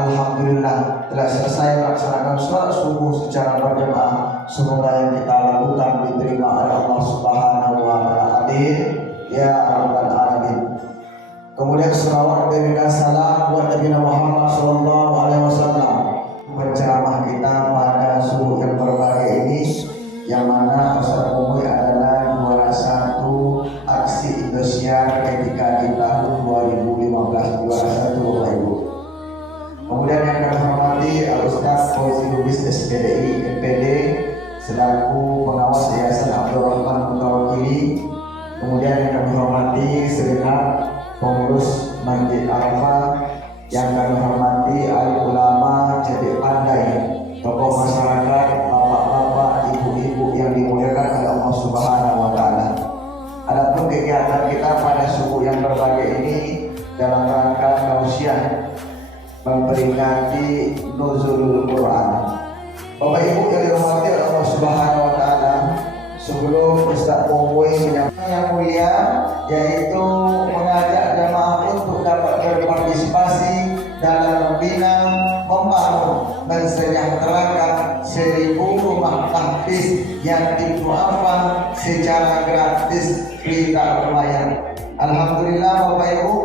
Alhamdulillah telah selesai melaksanakan sholat subuh secara berjamaah. Semoga yang kita lakukan diterima oleh Allah Subhanahu wa Ta'ala. Amin ya rabbal alamin. Kemudian selawat dan salam buat Nabi Muhammad sallallahu alaihi wasallam, penceramah kita pada subuh yang berbahagia ini, yang mana Ustaz Umui adalah juara satu aksi Indosiar ketika di tahun 2015, juara satu Bapak Ibu. Kemudian yang kami hormati Al-Ustaz Fauzi Lubis SPDI MPD selaku pengawas Yayasan Abdul Rahman Mutawakili. Kemudian yang kami hormati segenap pengurus Masjid Arafah, yang kami hormati alim ulama, cerdik pandai, tokoh masyarakat, bapak-bapak, ibu-ibu yang dimuliakan oleh Allah Subhanahu wa Ta'ala. Adapun kegiatan kita pada subuh yang berbahagia ini dalam rangka tausiah memperingati nuzulul Quran. Bapak Ibu yang dirahmati oleh Allah Subhanahu wa Ta'ala, sebelum Ustaz Umui menyampaikan yang mulia, yaitu mengajak jamaah untuk dapat berpartisipasi dalam membina, membangun, mensejahterakan 1000 rumah tahfiz yang dimuafak secara gratis tidak berbayar. Alhamdulillah Bapak Ibu,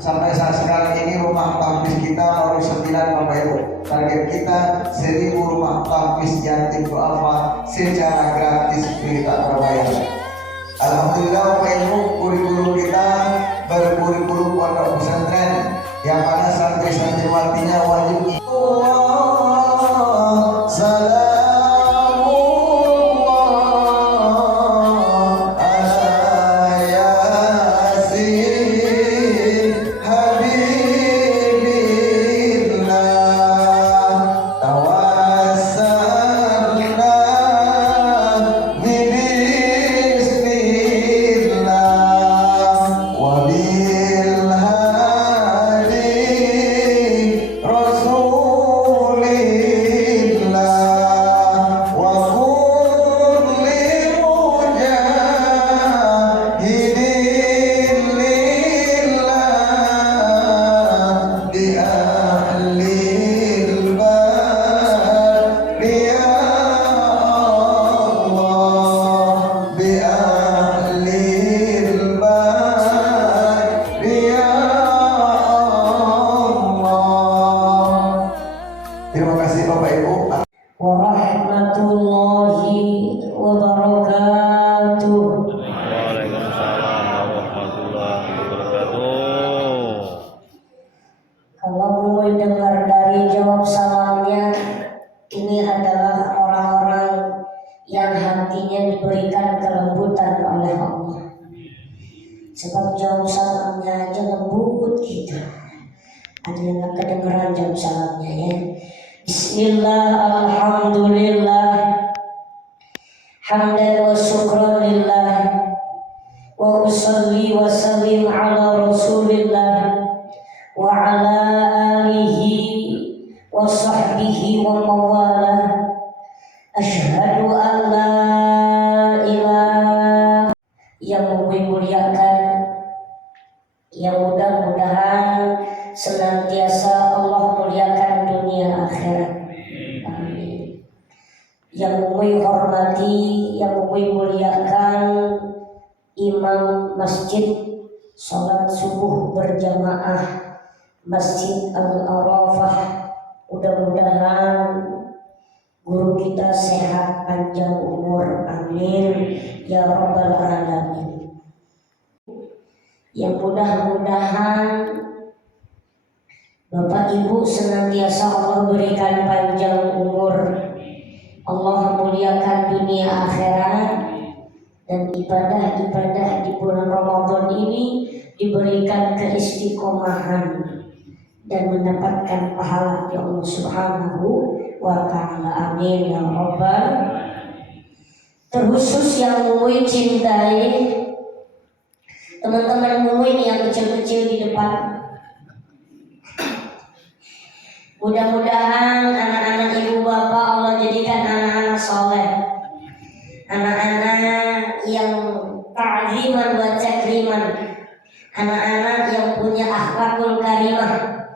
sampai saat sekarang ini rumah tahfiz kita baru 9 Bapak Ibu. Target kita 1000 rumah tahfiz yatim duafa secara gratis tidak berbayar. Alhamdulillah Bapak Ibu, guru-guru kita berguru-guru pondok pesantren yang mana santri-santriwatinya wajib sebab jawab salamnya aja lembut gitu. Ada yang gak kedengeran jawab salamnya ya. Bismillah, alhamdulillah, hamdan wa syukran lillah, wa usalli wa sallim ala rasulillah, wa ala alihi wa sahbihi wa mawalah. Asyhadu an la ilaha, yang memuliakan, yang mudah-mudahan senantiasa Allah muliakan dunia akhirat. Amin. Yang menghormati, yang memuliakan imam masjid salat subuh berjamaah Masjid Al-Arafah, mudah-mudahan guru kita sehat panjang umur, amin ya rabbal alamin. Yang mudah-mudahan Bapak Ibu senantiasa Allah berikan panjang umur, Allah muliakan dunia akhirat, dan ibadah-ibadah di bulan Ramadan ini diberikan keistiqomahan dan mendapatkan pahala ya Allah Subhanahu wa Ta'ala, amin ya rabbal. Terkhusus yang Umui cintai, teman-teman Umui yang kecil-kecil di depan, mudah-mudahan anak-anak ibu bapak Allah jadikan anak-anak soleh, anak-anak yang ta'ziman wa takriman, anak-anak yang punya akhlakul karimah,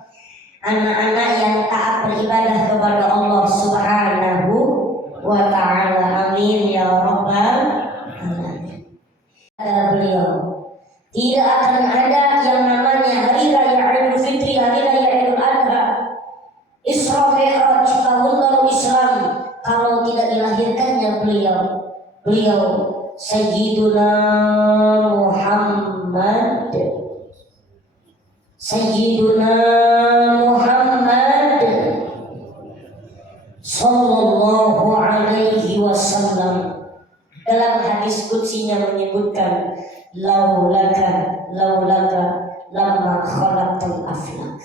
anak-anak yang taat beribadah kepada Allah Subhanahu wa ta'ala. Amin ya rabbal alamin. Beliau, tidak akan ada yang namanya hari raya Idul Fitri, hari raya Idul Adha, Isra Mi'raj, tahun baru Islam, kalau tidak dilahirkannya beliau. Beliau Sayyiduna Muhammad, Sayyiduna Muhammad sallallahu alaihi wasallam dalam hadis qudsinya menyebutkan laulaka lamma khalaqtul aflak,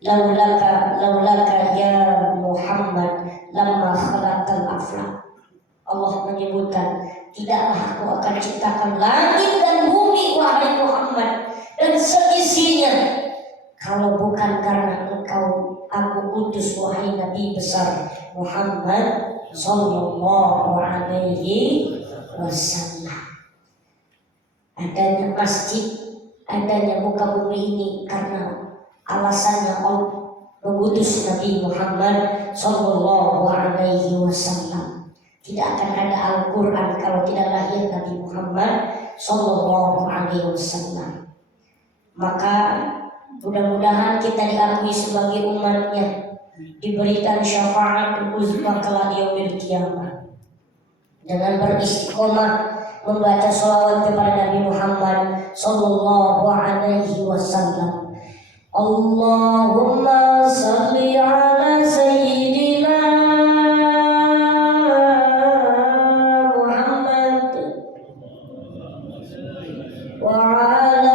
laulaka ya Muhammad lamma khalaqtul aflak. Allah menyebutkan, tidaklah aku akan ciptakan langit dan bumi wahai Muhammad dan seisinya kalau bukan karena engkau aku utus wahai Nabi besar Muhammad sallallahu alaihi wasallam. Adanya masjid, adanya muka bumi ini karena alasannya Allah mengutus Nabi Muhammad sallallahu alaihi wasallam. Tidak akan ada Al-Quran kalau tidak lahir Nabi Muhammad sallallahu alaihi wasallam. Maka mudah-mudahan kita diakui sebagai umatnya, diberikan syafaat uzma kelak yaumil qiyamah dengan beristiqomah membaca sholawat kepada Nabi Muhammad sallallahu alaihi wasallam. Allahumma salli ala sayyidina Muhammad wa ala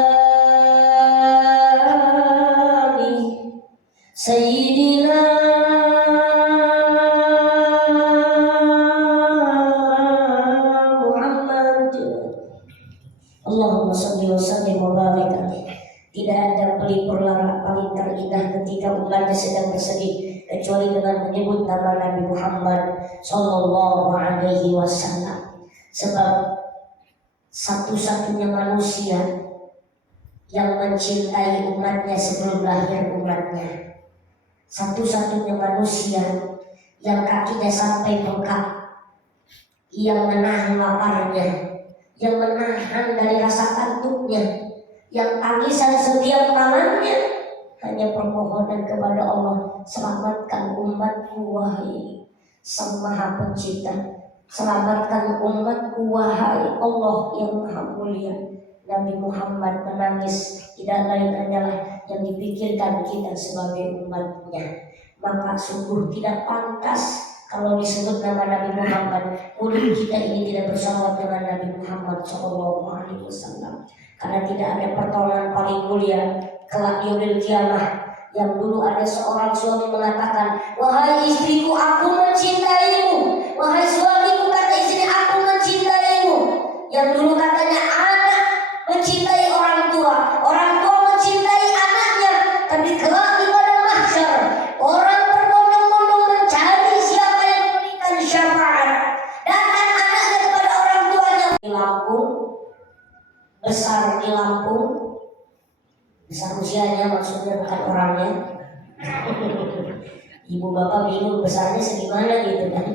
Sayyidina Muhammad. Allahumma shalli wa sallim wa barik alaihi. Tidak ada pelipur lara paling terindah ketika umatnya sedang bersedih kecuali dengan menyebut nama Nabi Muhammad sallallahu alaihi wasallam. Sebab satu-satunya manusia yang mencintai umatnya sebelum lahir umatnya, satu-satunya manusia yang kakinya sampai bengkak, yang menahan laparnya, yang menahan dari rasa kantuknya, yang tangisan setiap tangannya hanya permohonan kepada Allah, selamatkan umatku wahai Sang Maha Pencipta, selamatkan umatku wahai Allah yang Maha Mulia. Nabi Muhammad menangis tidak lain hanyalah yang dipikirkan kita sebagai umatnya. Maka sungguh tidak pantas kalau disebut nama Nabi Muhammad mulut kita ini tidak bersalawat dengan Nabi Muhammad SAW. Karena tidak ada pertolongan paling mulia kelak yaumil qiyamah. Yang dulu ada seorang suami mengatakan, wahai istriku aku mencintaimu, wahai suamiku kata istri aku mencintaimu. Yang dulu katanya anak mencintai orang tua mencintai anaknya, tapi kelak di pada mahsyar orang berbondong-bondong mencari siapa yang memberikan syafaat. Datang anaknya kepada orang tuanya di Lampung, besar di Lampung, besar usianya maksudnya bukan orangnya. Ibu bapak bingung besarnya segimana gitu kan.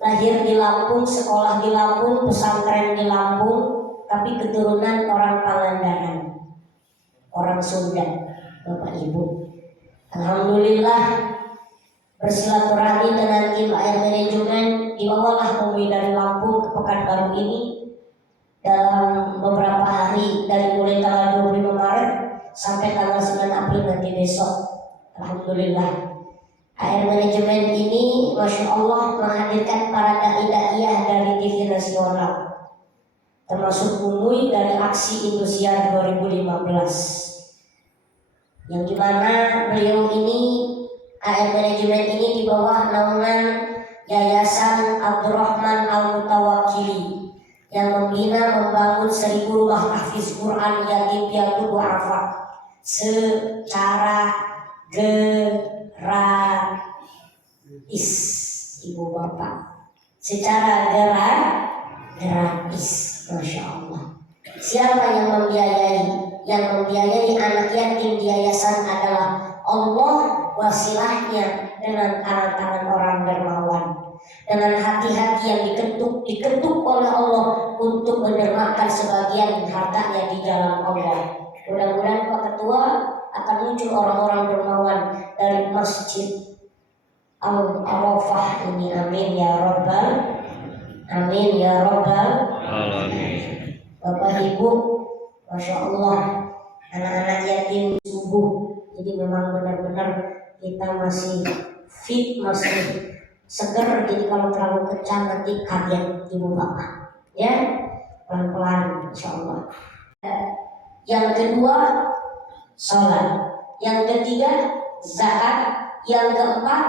Lahir di Lampung, sekolah di Lampung, pesantren di Lampung, tapi keturunan orang Pangandaran, orang Sunda, bapak ibu. Alhamdulillah bersilaturahmi dengan tim air manajemen dibawalah kami dari Lampung ke Pekanbaru ini dalam beberapa hari, dari mulai tanggal 25 Maret sampai tanggal 9 April nanti besok. Alhamdulillah air manajemen ini Masya Allah menghadirkan para dai-daiyah dari TV nasional, termasuk Umuy dari Aksi Indosiar 2015, yang dimana beliau ini air manajemen ini di bawah naungan Yayasan Abdurrahman Al-Mutawakkili yang membina membangun 1000 rumah tahfiz Quran yatim piatu du'afa secara gratis, ibu bapak, secara gratis. Masya Allah. Siapa yang membiayai? Yang membiayai anak yatim di yayasan adalah Allah wasilahnya dengan tangan-tangan orang dermawan, dengan hati-hati yang diketuk oleh Allah untuk mendermakan sebagian hartanya di jalan Allah. Mudah-mudahan Pak Ketua akan muncul orang-orang dermawan dari Masjid Al-Arafah ini. Amin ya Rabbal Amin ya Rabbal Alamin. Bapak Ibu, Masya Allah, anak-anak yatim subuh. Jadi memang benar-benar kita masih fit, masih seger. Jadi kalau terlalu kencang nanti kaget ibu bapak. Ya, pelan-pelan Insya Allah. Yang kedua, sholat. Yang ketiga, zakat. Yang keempat,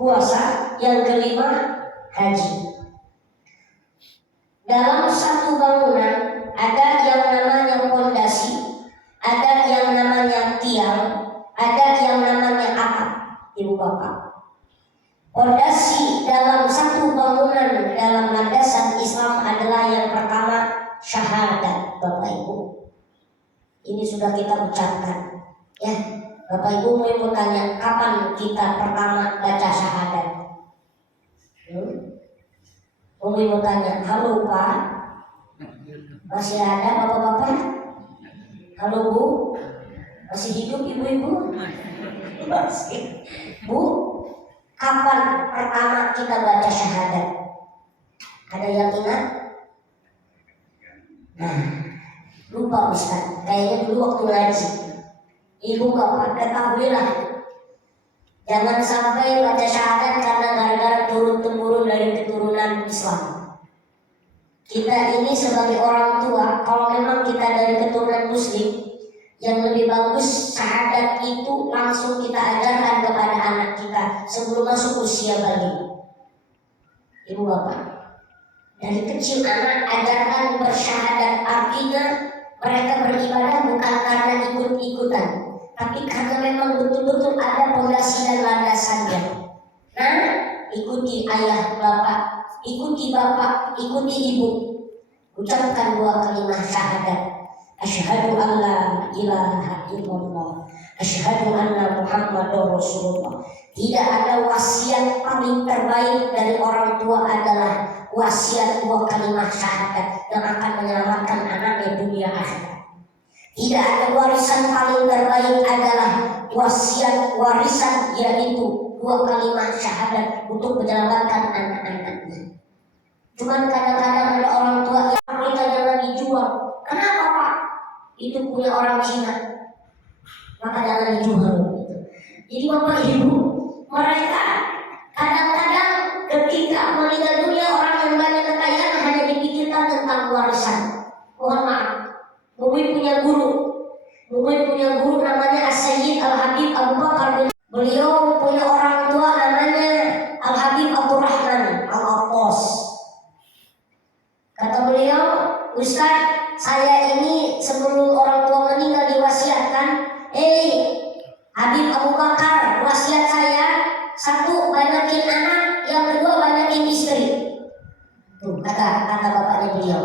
puasa. Yang kelima, haji. Dalam satu bangunan ada yang namanya pondasi, ada yang namanya tiang, ada yang namanya atap, ibu bapak. Pondasi dalam satu bangunan dalam landasan Islam adalah yang pertama syahadat, bapak ibu. Ini sudah kita ucapkan, ya. Bapak ibu mau tanya, kapan kita pertama baca syahadat? Umi mau tanya, halo Pak, masih ada bapak-bapak? Halo Bu, masih hidup ibu-ibu? Masih. Bu, kapan pertama kita baca syahadat? Ada yang ingat? Nah, lupa Ustaz, kayaknya dulu waktu ngaji. Ibu bapak ketahuilah, jangan sampai baca syahadat karena gara-gara turun-temurun dari keturunan Islam. Kita ini sebagai orang tua, kalau memang kita dari keturunan Muslim, yang lebih bagus syahadat itu langsung kita ajarkan kepada anak kita sebelum masuk usia balik. Ibu bapak, dari kecil anak ajarkan bersyahadat, artinya mereka beribadah bukan karena ikut-ikutan, tapi karena memang betul-betul ada pondasi dan landasannya. Nah, ikuti ayah bapak, ikuti bapak, ikuti ibu. Ucapkan dua kalimat syahadat. Asyhadu an la ilaha illallah, asyhadu anna Muhammadar Rasulullah. Tidak ada wasiat paling terbaik dari orang tua adalah wasiat dua kalimat syahadat yang akan menyelamatkan anaknya dunia akhirat. Tidak ada warisan paling terbaik adalah warisan yaitu dua kalimat syahadat untuk menyelamatkan anak-anaknya. Cuman kadang-kadang ada orang tua yang kita jangan dijual. Kenapa Pak? Itu punya orang Cina, maka jangan dijual. Jadi Bapak Ibu, mereka kadang-kadang ketika meninggal dunia orang yang banyak kekayaan hanya dipikirkan tentang warisan. Mohon maaf, Bumi punya guru namanya As-Sayyid Al-Habib Abu Bakar bin. Beliau punya orang tua namanya Al-Habib Abdurrahman Al-Abbas. Kata beliau, Ustaz, saya ini sebelum orang tua meninggal diwasiatkan, Habib Abu Bakar, wasiat saya, satu, banyakin anak, yang kedua banyakin istri. Tuh, kata bapaknya beliau.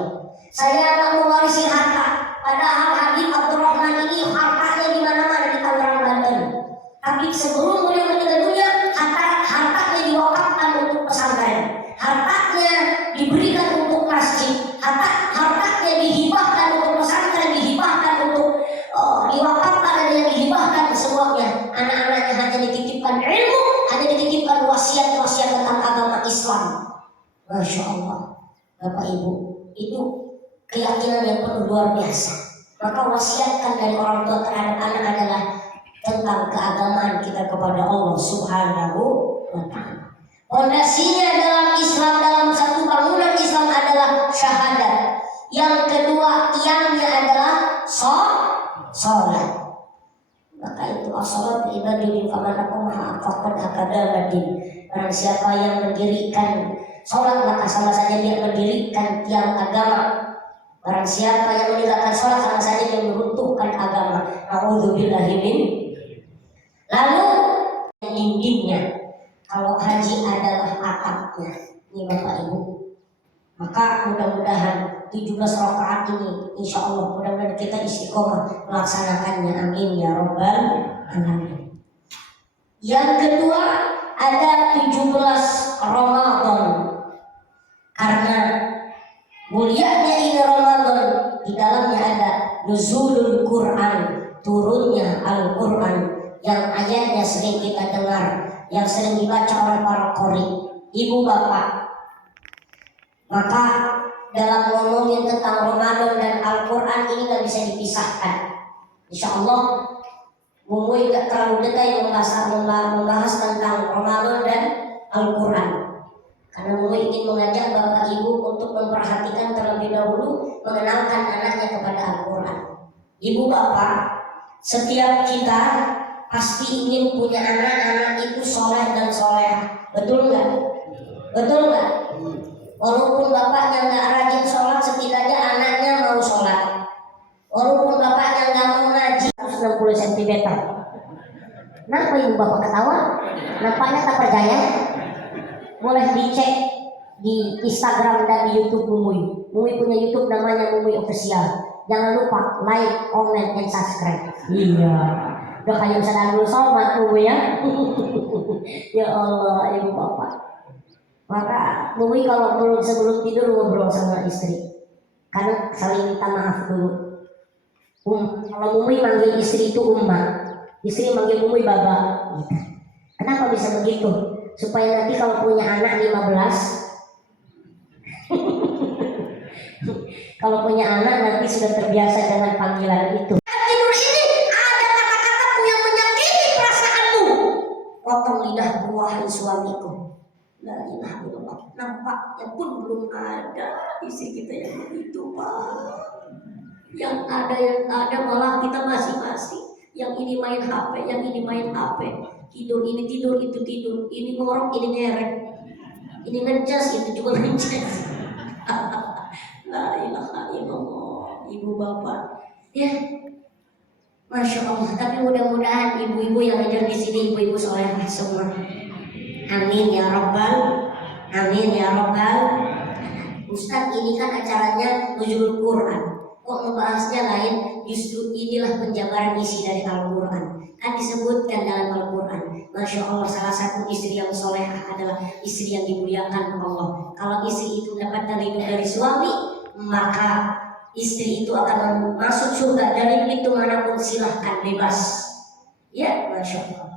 Saya tak mewarisi harta, padahal Habib Abdurrahman ini hartanya di mana-mana di Tangerang, Banten. Tapi sebelum beliau meninggal dunia, hartanya diwakafkan untuk pesantren, hartanya diberikan untuk masjid, hartanya dihibahkan untuk pesantren, dihibahkan untuk diwakafkan, ada yang dihibahkan semuanya. Anak-anaknya hanya dititipkan ilmu, hanya dititipkan wasiat-wasiat tentang agama Islam. Masya Allah, Bapak Ibu, itu keyakinan yang penuh luar biasa. Maka wasiatkan dari orang tua terhadap anak adalah tentang keagamaan kita kepada Allah Subhanahu wa Ta'ala. Pondasinya dalam Islam, dalam satu bangunan Islam adalah syahadat. Yang kedua, tiangnya adalah sholat. Maka itu as-salat ibadin famanakum faqad akadaladin. Barang siapa yang mendirikan sholat, maka sama saja dia mendirikan tiang agama. Barang siapa yang meninggalkan sholat, sama saja dia meruntuhkan agama. A'udzubillahi min. Lalu dindingnya, kalau haji adalah atapnya, ini Bapak Ibu. Maka mudah-mudahan 17 rakaat ini. Insya Allah mudah-mudahan kita istiqomah melaksanakannya. Amin ya Rabbal Alamin. Yang kedua ada 17 Ramadan. Karena mulianya ini Ramadan, di dalamnya ada nuzulul Quran, turunnya Al-Quran yang ayatnya sering kita dengar, yang sering dibaca oleh para qori, ibu bapak. Maka dalam ngomongin tentang Ramadan dan Al-Quran ini gak bisa dipisahkan. Insya Allah Mumuy gak terlalu detail membahas tentang Ramadan dan Al-Quran, karena Mumuy ingin mengajak bapak ibu untuk memperhatikan terlebih dahulu, mengenalkan anaknya kepada Al-Quran. Ibu bapak, setiap kita pasti ingin punya anak-anak itu soleh dan soleha. Betul nggak? Betul nggak? Walaupun bapaknya nggak rajin sholat, setidaknya anaknya mau sholat. Walaupun bapaknya nggak mau ngaji 160 cm. Kenapa ibu bapak ketawa? Nampaknya tak percaya? Boleh dicek di Instagram dan di YouTube Mumuy. Mumuy punya YouTube namanya Mumuy Official. Jangan lupa like, comment, and subscribe. Iya. Udah kayak sadar dulu sholat Mumuy ya. Ya Allah ibu bapak. Maka Mumuy kalau sebelum tidur ngobrol sama istri, karena saling minta maaf dulu. Kalau Mumuy manggil istri itu istri manggil Mumuy baba. Gitu. Kenapa bisa begitu? Supaya nanti kalau punya anak 15 kalau punya anak nanti sudah terbiasa dengan panggilan itu. Tidur ini ada kata-kataku yang menyakiti perasaanmu. Potong lidahmu wahai suamiku. La ilaha illallah. Nampaknya pun belum ada istri kita yang begitu, Pak. Yang ada malah kita masing-masing. Yang ini main HP, yang ini main HP. Tidur ini tidur, itu tidur. Ini ngorok, ini ngerek. Ini ngecas, itu juga ngecas. La ilaha illallah. Ibu bapak, ya, masya Allah. Tapi mudah-mudahan ibu-ibu yang hadir di sini ibu-ibu solehah semua. Amin ya Rabbal, amin ya Rabbal. Ustaz, ini kan acaranya nuzul Quran. Kok membahasnya lain? Justru inilah penjabaran isi dari Al-Quran. Kan disebutkan dalam Al-Quran, masya Allah, salah satu istri yang solehah adalah istri yang dimuliakan Allah. Kalau istri itu dapat terlindung dari suami, maka istri itu akan masuk surga dari pintu manapun, silahkan bebas. Ya, masya Allah.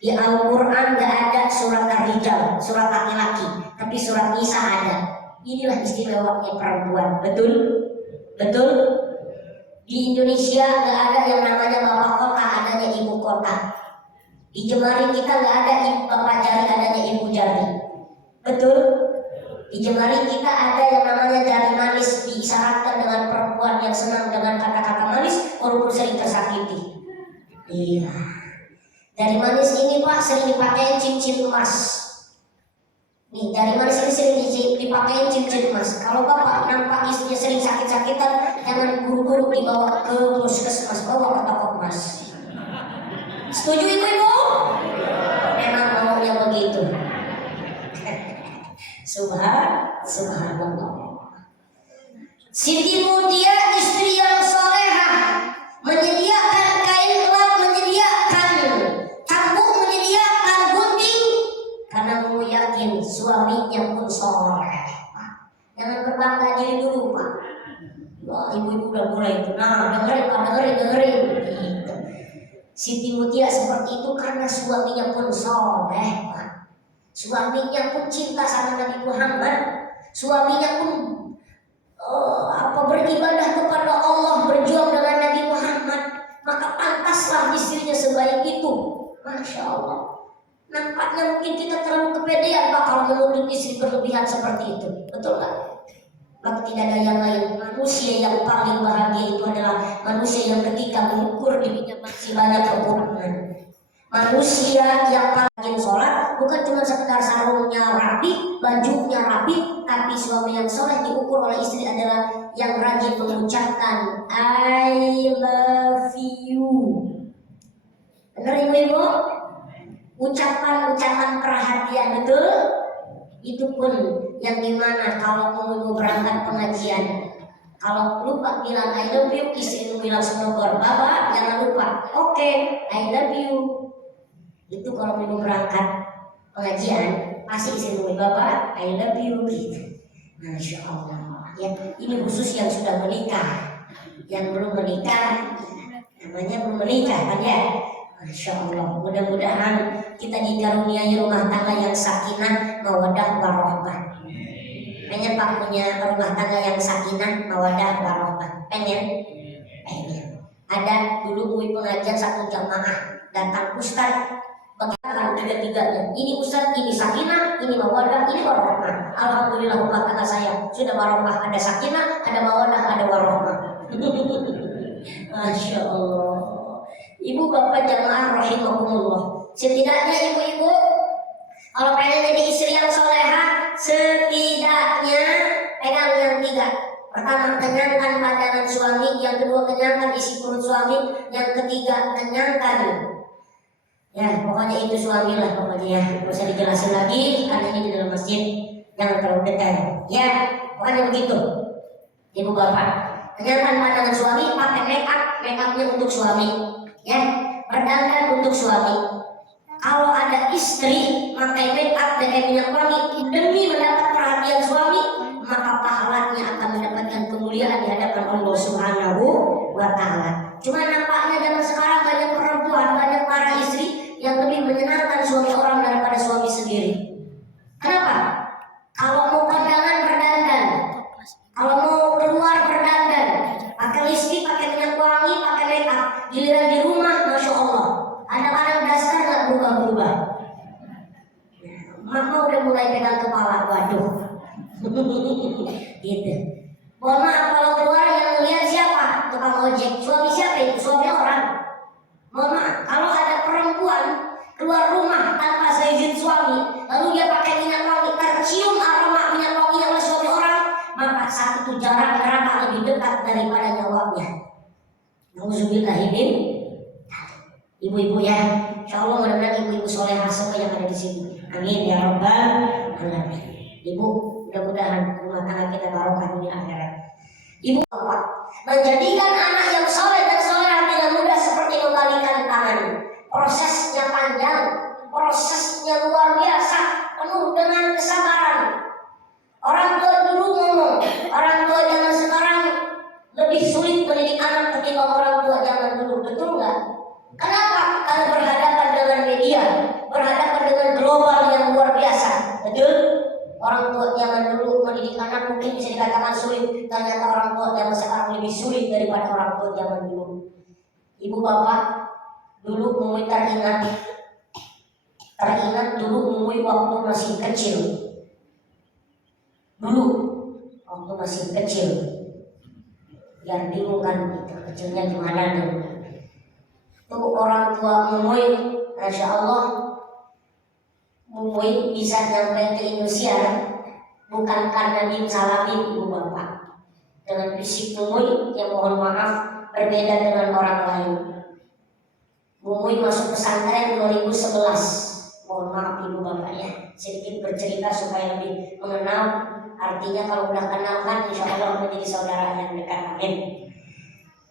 Di Al-Quran gak ada surat Ar-Rijal, surat laki-laki, tapi surat Nisa ada. Inilah istimewanya perempuan. Betul? Betul? Di Indonesia gak ada yang namanya bapak kota, adanya ibu kota. Di Jemari kita gak ada bapak jari, adanya ibu jari. Betul? Di Jemari kita ada yang namanya jari manis, diisyaratkan dengan perempuan yang senang dengan kata-kata manis walaupun sering tersakiti. Iya. Jari manis ini Pak sering dipakai cincin emas. Nih, jari manis ini sering dipakai cincin emas. Kalau bapak nampak istrinya sering sakit-sakitan, jangan buru-buru dibawa ke puskesmas, bawa ke toko emas. Setuju ibu-ibu? Memang maunya begitu. Subhanallah. Siti Mutia istri yang solehah, menyediakan kain lap, menyediakan cambuk, menyediakan gunting, karena mau yakin suaminya pun soleh. Jangan berbangga diri dulu Pak. Wah, ibu-ibu udah mulai itu. Nah, dengerin. Gitu. Siti Mutia seperti itu karena suaminya pun soleh Pak. Suaminya pun cinta sama Nabi Muhammad. Suaminya pun beribadah kepada Allah, berjuang dengan Nabi Muhammad. Maka pantaslah istrinya sebaik itu. Masya Allah. Nampaknya mungkin kita terlalu kepedean Pak kalau menuntut istri berlebihan seperti itu. Betul nggak? Maka tidak ada yang lain. Manusia yang paling bahagia itu adalah manusia yang ketika mengukur dirinya masih banyak kekurangan. Manusia yang paling sholat bukan cuma sekedar sarungnya rapi, bajunya rapi, tapi suami yang soleh diukur oleh istri adalah yang rajin mengucapkan I love you. Benar ibu-ibu? Ucapan-ucapan perhatian betul. Itu pun yang dimana kalau mau berangkat pengajian Kalau lupa bilang I love you, istri bilang senogor, Bapak jangan lupa. Oke, I love you. Itu kalau mau berangkat pengajian, pasti istri Bapak I love you gitu. Masya Allah. Ya, ini khusus yang sudah menikah. Yang belum menikah, namanya belum menikah kan ya. Masya Allah. Mudah-mudahan kita dikaruniai rumah tangga yang sakinah, mawaddah, warahmah. Pengen Pak punya rumah tangga yang sakinah, mawaddah, warahmah? Pengen? Pengen. Ada dulu pengajian satu jamaah, datang ustaz, bagaimana tiga-tiganya. Ini ustaz, ini sakinah, ini mawaddah, ini warahmah. Alhamdulillah rumah tangga saya sudah warahmah, ada sakinah, ada mawaddah, ada warahmah. Masya Allah. Ibu bapak jamaah rahimakumullah. Setidaknya ibu-ibu kalau pengen jadi istri yang soleha, setidaknya pegang yang tiga. Pertama, kenyangkan pandangan suami. Yang kedua, kenyangkan isi perut suami. Yang ketiga, kenyangkan. Ya, pokoknya itu suami lah pokoknya ya. Gak usah dijelasin lagi karena ini di dalam masjid. Jangan terlalu detail. Ya, pokoknya begitu. Ibu bapak, kenyangkan pandangan suami, pakai make upnya untuk suami. Ya, berdandan untuk suami. Kalau ada istri pakai make up dan minyak wangi demi mendapat perhatian suami, maka pahalanya akan mendapatkan kemuliaan di hadapan Allah Subhanahu wa Ta'ala. Cuma nampaknya zaman sekarang banyak perempuan, banyak para istri yang lebih menyenangkan suami orang daripada suami sendiri. Kenapa? Kalau mau kondangan berdandan, kalau mau keluar berdandan, pakai lipstik, pakai minyak wangi, pakai make up. Giliran di rumah, masya Allah, anak-anak dasar nggak berubah-berubah. Mama udah mulai pegang kepala, waduh. Gitu. Mohon maaf kalau keluar yang lihat siapa? Tukang ojek. Suami siapa itu? Suami orang. Mohon maaf kalau ada perempuan keluar rumah tanpa seizin suami, lalu dia pakai minyak wangi, tercium aroma minyak wangi oleh suami orang, maka saat itu jarak neraka lebih dekat daripada nyawanya. Nauzubillahimin. Ibu-ibu ya, insya Allah mudah-mudahan ibu-ibu solehah semua yang ada di sini. Amin ya rabbal alamin. Ibu, mudah-mudahan rumah tangga kita barokah dunia akhirat. Ibu bapak, menjadikan anak yang soleh dan solehah dengan mudah seperti membalikan tangan. Prosesnya panjang, prosesnya luar biasa, penuh dengan kesabaran. Orang tua dulu ngomong, orang tua zaman sekarang lebih sulit mendidik anak ketimbang orang tua zaman dulu, betul nggak? Kenapa? Karena berhadapan dengan media, berhadapan dengan global yang luar biasa, betul? Orang tua zaman dulu mendidik anak mungkin bisa dikatakan sulit, ternyata orang tua zaman sekarang lebih sulit daripada orang tua zaman dulu. Ibu bapak dulu Mui teringat dulu Mui waktu masih kecil. Dulu waktu masih kecil, yang bingung kan itu kecilnya gimana tuh. Tuh orang tua Mui, masya Allah, Mui bisa nyampe ke Indonesia bukan karena dimsalamin ibu bapak. Dengan fisik Mui yang mohon maaf berbeda dengan orang lain. Mui masuk pesantren 2011. Mohon maaf ibu bapak ya, sedikit bercerita supaya lebih mengenal. Artinya kalau udah kenal kan insya Allah menjadi saudara yang dekat. Amin.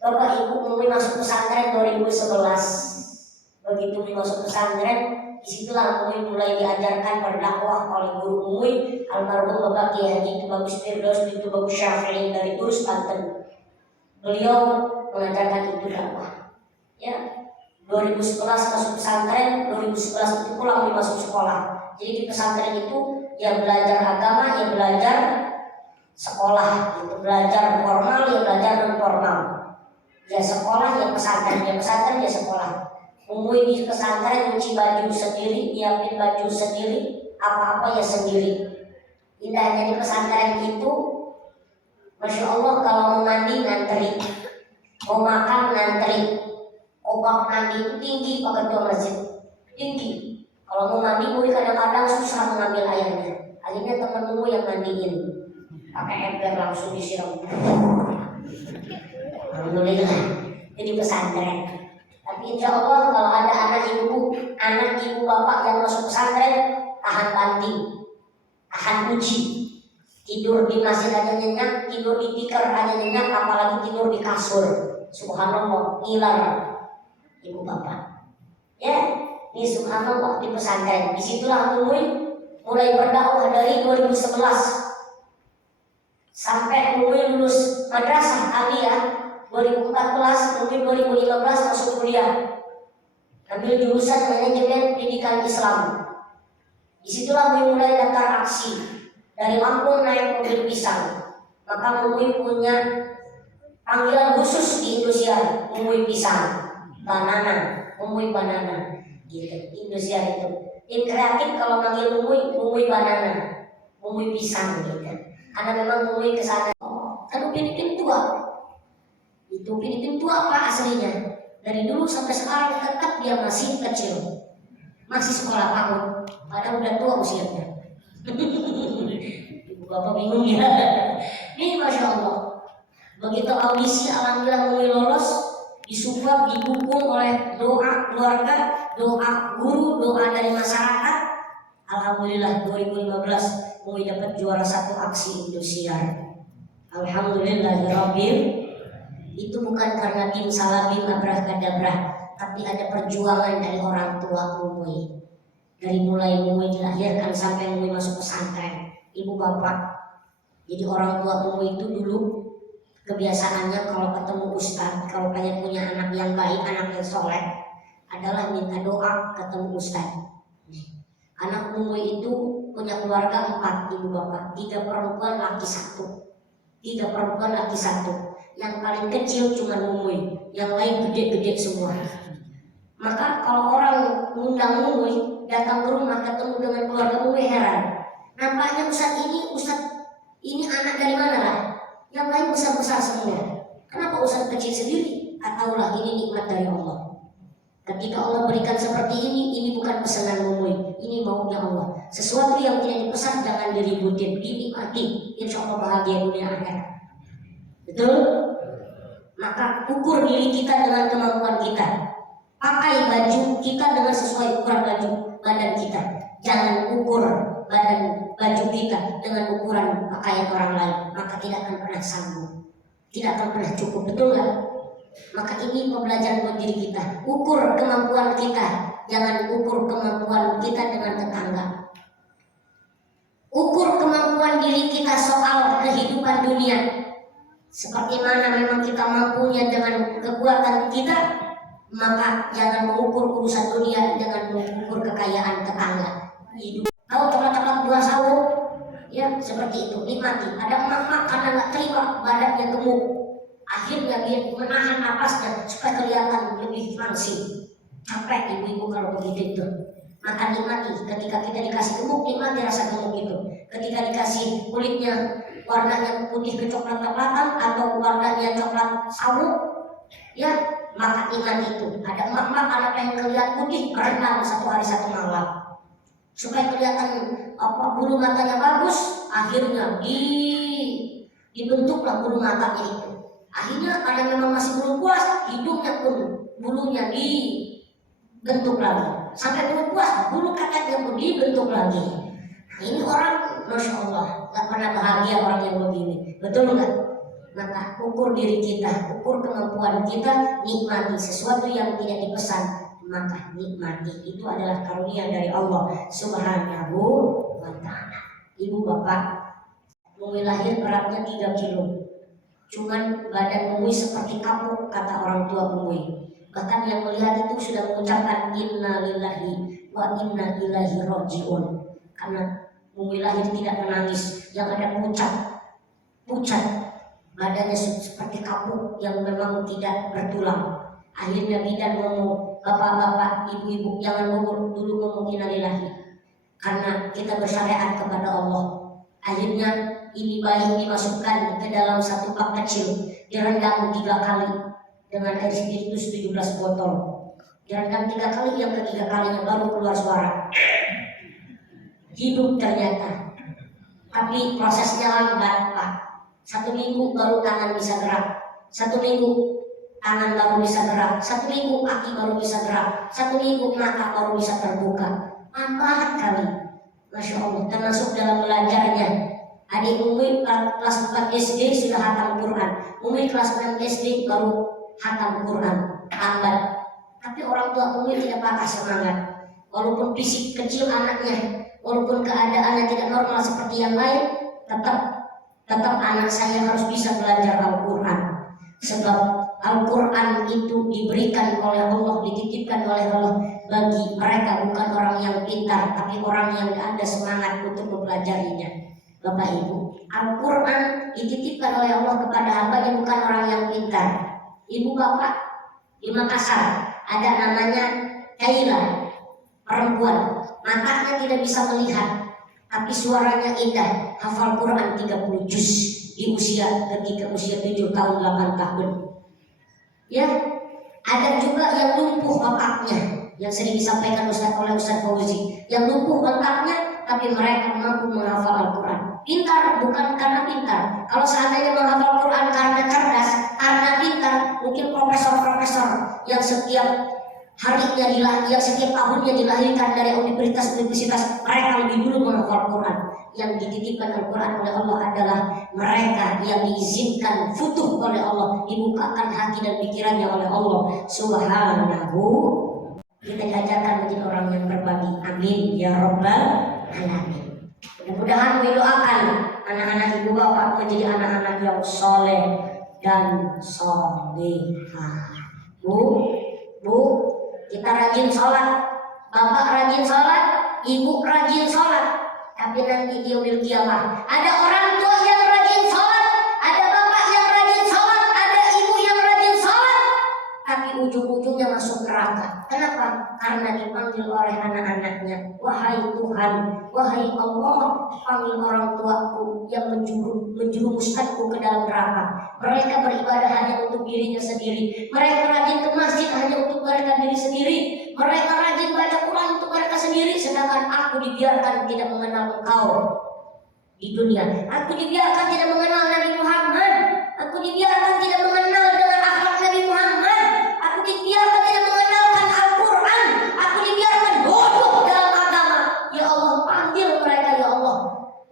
Bapak ibu Mui masuk pesantren 2011. Begitu Mui masuk pesantren, disitulah Mui mulai diajarkan berdakwah oleh guru Mui almarhum Bapak Kiai Haji Bagus Firdaus bintu Bagus Syafi'i dari Urus Banten. Beliau mengajarkan itu dakwah. Ya, 2011 masuk pesantren, 2011 itu pulang masuk sekolah. Jadi di pesantren itu ya belajar agama, ya belajar sekolah, gitu. Belajar formal, ya belajar non formal. Ya sekolah, ya pesantren, ya sekolah. Umui di pesantren cuci baju sendiri, nyiapin baju sendiri, apa-apa ya sendiri. Indahnya di pesantren itu, masya Allah, kalau mau mandi ngantri, mau makan ngantri, obat mandi itu tinggi Pak Ketua Masjid, tinggi. Kalau mau mandi Mui kadang-kadang susah mengambil airnya, akhirnya teman Mui yang mandiin, pakai ember langsung disiram. Alhamdulillah, jadi pesantren. Tapi insya Allah kalau ada anak ibu bapak yang masuk pesantren, tahan banting, tahan uji, Tidur di masjid aja nyenyak, tidur di tikar aja nyenyak, apalagi tidur di kasur. Subhanallah, ngiler ibu bapak. Ya, ini subhanallah di pesantren. Disitulah mulai berdakwah dari 2011 sampai lulus madrasah aliyah 2014, 2015 masuk kuliah. Ambil jurusan manajemen pendidikan Islam. Disitulah mulai daftar aksi. Dari Lampung naik mobil pisang. Maka Mui punya panggilan khusus di Indonesia, Mui pisang, Mui banana, gitu. Indonesia itu. Tim kreatif kalau manggil Mui banana, Mui pisang, gitu. Karena memang Mui kesana. Kan Upin Ipin tua. Itu Upin Ipin tua apa aslinya? Dari dulu sampai sekarang tetap dia masih kecil, masih sekolah PAUD, padahal udah tua usianya. Ibu bapak bingung ya. Ini masya Allah. Begitu audisi alhamdulillah mulai lolos, disupport, didukung oleh doa keluarga, doa guru, doa dari masyarakat. Alhamdulillah 2015 mulai dapat juara 1 aksi Indosiar. Alhamdulillahirabbil. Itu bukan karena tim salabim abrah-kadabrah, tapi ada perjuangan dari orang tua Mui. Dari mulai Mui dilahirkan sampai Mui masuk pesantren, ibu bapak. Jadi orang tua Mui itu dulu kebiasaannya kalau ketemu ustadz, kalau kalian punya anak yang baik, anak yang soleh, adalah minta doa ketemu ustadz. Anak Mui itu punya keluarga 4 ibu bapak, 3 perempuan laki 1. 3 perempuan laki 1. Yang paling kecil cuma Mui, yang lain gede-gede semua. Maka kalau orang mengundang Mui datang ke rumah ketemu dengan keluarga Mui heran. Nampaknya Ustadz ini anak dari mana lah? Yang lain besar-besar semua. Kenapa Ustadz kecil sendiri? Ataulah ini nikmat dari Allah. Ketika Allah berikan seperti ini bukan pesanan Mui, ini maunya Allah. Sesuatu yang tidak dipesan jangan diributin, dinikmati. Insya Allah bahagia dunia akhirat. Betul? Maka ukur diri kita dengan kemampuan kita. Pakai baju kita dengan sesuai ukuran baju badan kita. Jangan ukur baju kita dengan ukuran pakaian orang lain. Maka tidak akan pernah sanggup, tidak akan pernah cukup. Betul nggak? Maka ini pembelajaran buat diri kita. Ukur kemampuan kita. Jangan ukur kemampuan kita dengan tetangga. Ukur kemampuan diri kita soal kehidupan dunia. Seperti mana memang kita mampunya dengan kekuatan kita, maka jangan mengukur urusan dunia dengan mengukur kekayaan tetangga. Hidup. Tahu coklat-coklat buah sawo? Ya seperti itu, nikmati. Ada emak-emak karena nggak terima badannya gemuk, akhirnya dia menahan napasnya supaya kelihatan lebih langsing. Capek ibu-ibu kalau begitu itu. Maka nikmati. Ketika kita dikasih gemuk, nikmati rasa gemuk itu. Ketika dikasih kulitnya warnanya putih kecoklat-coklatan atau warnanya coklat sawo, ya maka ingat itu. Ada emak-emak anak yang kelihatan putih berenang 1 hari 1 malam supaya kelihatan bulu matanya bagus. Akhirnya dibentuklah bulu matanya itu. Akhirnya karena memang masih belum puas, hidungnya pun bulunya dibentuk lagi. Sampai belum puas, bulu kakeknya pun dibentuk lagi. Nah, ini orang Masya Allah, gak pernah bahagia orang yang begini. Betul nggak? Maka ukur diri kita, ukur kemampuan kita, nikmati sesuatu yang tidak dipesan, maka nikmati. Itu adalah karunia dari Allah Subhanahu wa ta'ala. Ibu bapak, Mui lahir beratnya 3 kilo. Cuman badan Mui seperti kapuk, kata orang tua Mui. Bahkan yang melihat itu sudah mengucapkan inna lillahi wa inna ilaihi rajiun. Karena Mui lahir tidak menangis, yang ada pucat, badannya seperti kapuk yang memang tidak bertulang. Akhirnya bidan ngomong, bapak-bapak, ibu-ibu jangan dulu ngomong innalillahi, karena kita bersyariat kepada Allah. Akhirnya ini bayi dimasukkan ke dalam 1 bak kecil, direndam 3 kali dengan air spiritus 17 botol. Direndam 3 kali, yang ketiga kalinya baru keluar suara. Hidup ternyata, tapi prosesnya lambat Pak. 1 minggu baru tangan bisa gerak, 1 minggu tangan baru bisa gerak, 1 minggu kaki baru bisa gerak, 1 minggu mata baru bisa terbuka. Lambat kali, Masya Allah. Termasuk dalam belajarnya, Adik Umi kelas 4 SD sudah hatam Quran, Umi kelas 6 SD baru hatam Quran, lambat. Tapi orang tua Umi tidak patah semangat. Walaupun fisik kecil anaknya, walaupun keadaannya tidak normal seperti yang lain, tetap anak saya harus bisa belajar Al-Quran. Sebab Al-Quran itu diberikan oleh Allah, dititipkan oleh Allah bagi mereka bukan orang yang pintar, tapi orang yang ada semangat untuk mempelajarinya. Bapak Ibu, Al-Quran dititipkan oleh Allah kepada hambanya bukan orang yang pintar. Ibu bapak di Makassar ada namanya Kaila, perempuan, matanya tidak bisa melihat, tapi suaranya indah, hafal Quran 30 juz di ketika usia 7 tahun 8 tahun. Ya, ada juga yang lumpuh otaknya, yang sering disampaikan oleh Ustaz Fauzi, yang lumpuh otaknya tapi mereka mampu menghafal Al-Quran. Pintar bukan karena pintar. Kalau seandainya menghafal Quran karena cerdas, karena pintar, mungkin profesor-profesor yang setiap harinya yang setiap tahunnya dilahirkan dari universitas, mereka lebih dulu menghafal Quran. Yang dititipkan Al-Quran oleh Allah adalah mereka yang diizinkan futuh oleh Allah, dibukakan hati dan pikirannya oleh Allah Subhanahu. Kita diajarkan menjadi orang yang berbagi. Amin ya Rabbal Alamin. Mudah-mudahan mendoakan anak-anak ibu bapak menjadi anak-anak yang soleh dan solehah. Bu, kita rajin sholat, bapak rajin sholat, ibu rajin sholat. Tapi nanti di yaumil kiamah ada orang tua yang rajin sholat, ada bapak yang rajin sholat, ada ibu yang rajin sholat, tapi ujung-ujungnya masuk neraka. Kenapa? Karena dipanggil oleh anak-anaknya, wahai Tuhan, wahai Allah, panggil orang tuaku yang menjerumuskanku ke dalam neraka. Mereka beribadah hanya untuk dirinya sendiri, mereka rajin ke masjid hanya untuk mereka diri sendiri, mereka rajin baca Quran untuk mereka sendiri, sedangkan aku dibiarkan tidak mengenal Engkau di dunia. Aku dibiarkan tidak mengenal Nabi Muhammad, aku dibiarkan tidak mengenal dengan akhlak Nabi Muhammad, aku dibiarkan tidak mengenalkan Al-Quran, aku dibiarkan bodoh dalam agama. Ya Allah, panggil mereka ya Allah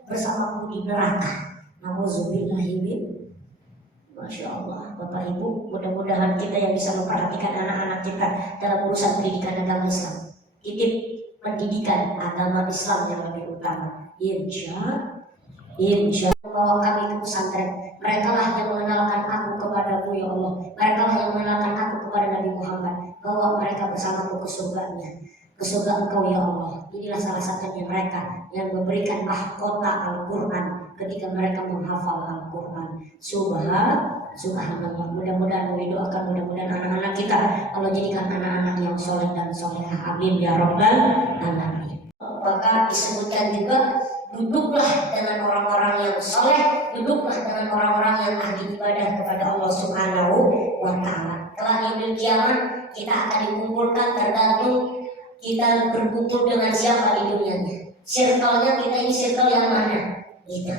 bersamaku di neraka. Nauzubillahi. Masya Allah, Bapak Ibu, mudah-mudahan kita yang bisa memperhatikan anak-anak kita dalam urusan pendidikan agama Islam. Titip pendidikan agama Islam yang lebih utama. Insya membawa kami ke pesantren. Mereka lah yang mengenalkan aku kepadamu ya Allah. Mereka lah yang mengenalkan aku kepada Nabi Muhammad. Bawa mereka bersamaku ke surganya, ke surga Engkau ya Allah. Inilah salah satunya mereka yang memberikan mahkota Al-Quran ketika mereka menghafal Al-Quran. Subhanallah. Mudah-mudahan mendoakan mudah-mudahan anak-anak kita Allah jadikan anak-anak yang soleh dan solehah. Amin ya Rabbal Alamin. Maka disebutkan juga, duduklah dengan orang-orang yang soleh, duduklah dengan orang-orang yang ahli ibadah kepada Allah Subhanahu wa Ta'ala. Kelak di yaumil kiamat kita akan dikumpulkan tergantung kita berkumpul dengan siapa di dunianya. Circle-nya kita ini circle yang mana? Gitu.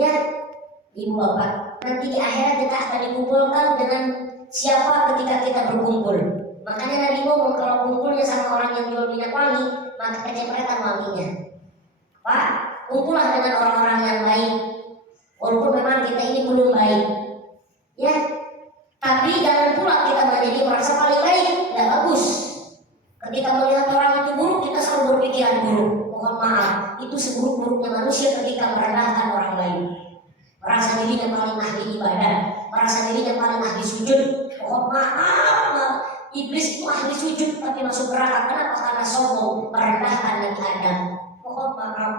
Ya, ibu bapak, nanti di akhirat kita akan dikumpulkan dengan siapa ketika kita berkumpul. Makanya Nabi ngomong kalau kumpulnya sama orang yang jual minyak wangi, maka kecipratan wanginya. Pak, kumpullah dengan orang-orang yang baik, walaupun memang kita ini belum baik, ya. Tapi jangan pula kita menjadi merasa paling baik, tidak bagus. Ketika melihat orang itu buruk, kita selalu berpikiran buruk. Mohon maaf, itu seburuk-buruknya manusia ketika merendahkan orang lain. Merasa dirinya paling ahli ibadah, merasa dirinya paling ahli sujud. Mohon maaf, iblis itu ahli sujud tapi masuk neraka. Kenapa? Karena sombong, merendahkan Nabi Adam. Mohon maaf.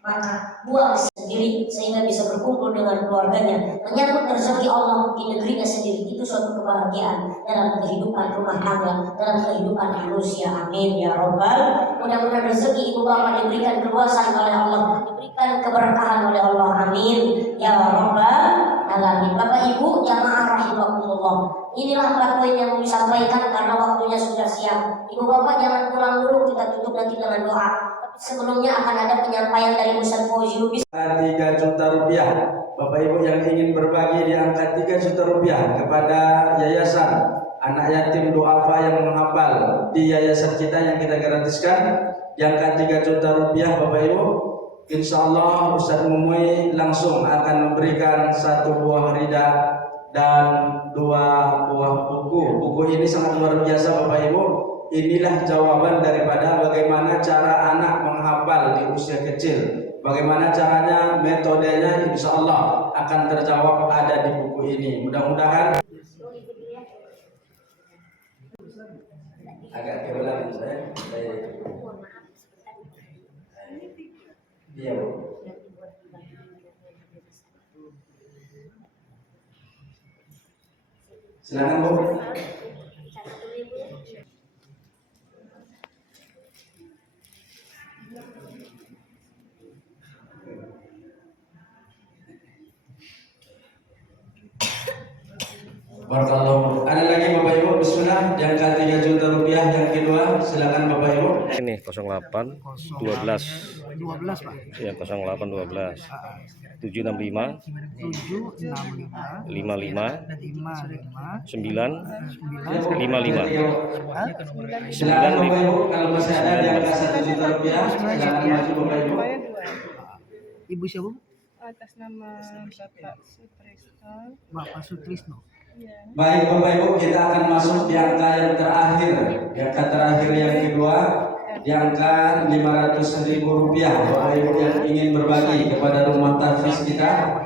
Maka buang sendiri sehingga bisa berkumpul dengan keluarganya, menyambut rezeki Allah di negerinya sendiri. Itu suatu kebahagiaan dalam kehidupan rumah tangga, dalam kehidupan manusia. Amin ya Rabbal. Mudah-mudahan rezeki ibu bapak diberikan keluasan oleh Allah, diberikan keberkahan oleh Allah. Amin ya Rabbal Alamin. Bapak Ibu jamaah rahimakumullah, inilah 4 poin yang disampaikan karena waktunya sudah siang. Ibu bapak jangan pulang dulu, kita tutup nanti dengan doa. Sebelumnya akan ada penyampaian dari Ustaz Fauzi Lubis. 3 juta rupiah. Bapak Ibu yang ingin berbagi di angka 3 juta rupiah kepada yayasan anak yatim duafa yang menghafal di yayasan kita yang kita gratiskan, di angka 3 juta rupiah Bapak Ibu insya Allah Ustadz Mumui langsung akan memberikan 1 buah rida dan 2 buah buku. Buku ini sangat luar biasa Bapak Ibu. Inilah jawaban daripada bagaimana cara anak menghafal di usia kecil. Bagaimana caranya, metodenya, insya Allah akan terjawab ada di buku ini. Mudah-mudahan agak kebetulan saya. Iya Bu. Silakan Bu. Barakallahu. Ada lagi Bapak Ibu, bismillah. Yang ke 3 juta rupiah, yang kedua, silakan Bapak Ibu. Ini 08 12. 12 Pak. Ya 08 12. 765 55 55 9 55. Silakan Bapak Ibu, kalau masih ada yang ke 1 juta rupiah, silakan maju Bapak Ibu. Ibu siapa? Atas nama Bapak Sutrisno. Bapak Sutrisno. Iya. Baik Bapak Ibu, kita akan masuk di angka yang terakhir. Di angka terakhir yang kedua, di angka 500.000 rupiah. Bapak Ibu yang ingin berbagi kepada rumah tahfiz kita,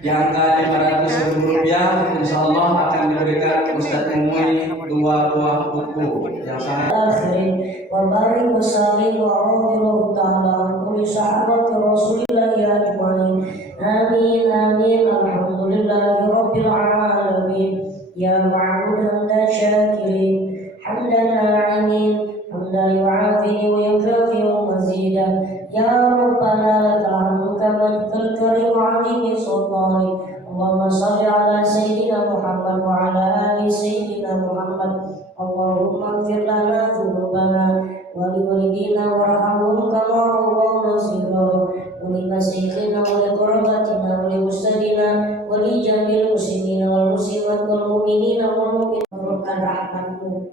di angka 500.000 rupiah, insya Allah akan diberikan Ustadz Mumui 2 buah buku yang sangat. akhirin wa barik wa salim wa radhiyallahu ta'ala an kulli sahabati rasulillahi ajma'in amin amin alhamdulillahi rabbil alamin ya ma'budan dan syakirin hamdan na'imin hamdan yu'afini wa yukafi mazida ya rabbana lakal hamdu kama jadal karim alimi sultani Allahumma salli ala sayyidina Muhammad wa ala ali sayyidina Muhammad Allahumma ighfir lana dhunubana wa liwalidina warhamhum kama rabbawna shighara wa li masyikhina wa li qarabatina wa li ustadina wa li jami'il muslimina wal muslimat wal mu'minina wal mu'minat turunkan rahmatmu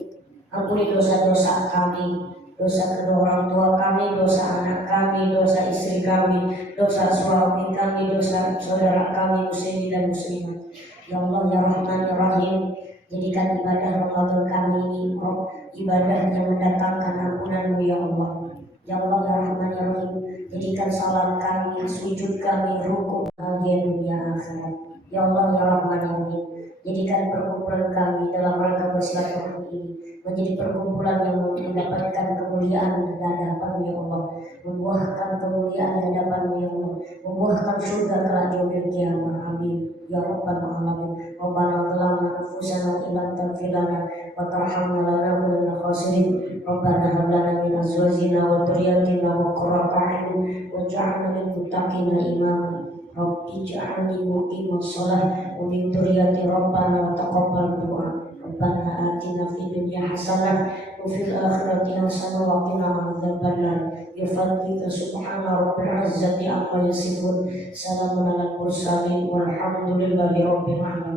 ampuni dosa-dosa kami, dosa kedua orang tua kami, dosa anak kami, dosa istri kami, dosa suami kami, dosa saudara kami muslimin dan muslimat. Ya Allah ya Rahman ya Rahim, jadikan ibadah Ramadan kami ini ibadah yang mendatangkan ampunan-Mu ya Allah. Ya Allah ya Rahman ya Rahim, jadikan salat kami, sujud kami, rukuk bahagia dunia akhirat. Ya Allah ya Rahman ya Rahim, jadikan perkumpulan kami dalam rangka bersilaturahmi ini menjadi perkumpulan yang mendapatkan kemuliaan di hadapan-Mu ya Allah, membuahkan kemuliaan di hadapan-Mu ya Allah, membuahkan surga kelak di yaumil qiyamah. Amin ya rabbal alamin. Rabbana zalamna anfusana wa illam taghfir lana wa tarhamna lanakunanna minal khasirin. Rabbana hab lana min azwajina wa dhurriyyatina qurrata a'yun waj'alna lil muttaqina imama. Rabbi ij'alni muqimas shalah wa min dhurriyyati rabbana wa taqabbal du'a. Rabbana atina fid dunya hasanah wa fil akhirati hasanah wa qina adzabannar. Ya Fadlika subhana rabbil izzati amma yasifun. Salamun alal mursalin walhamdulillahi rabbil alamin.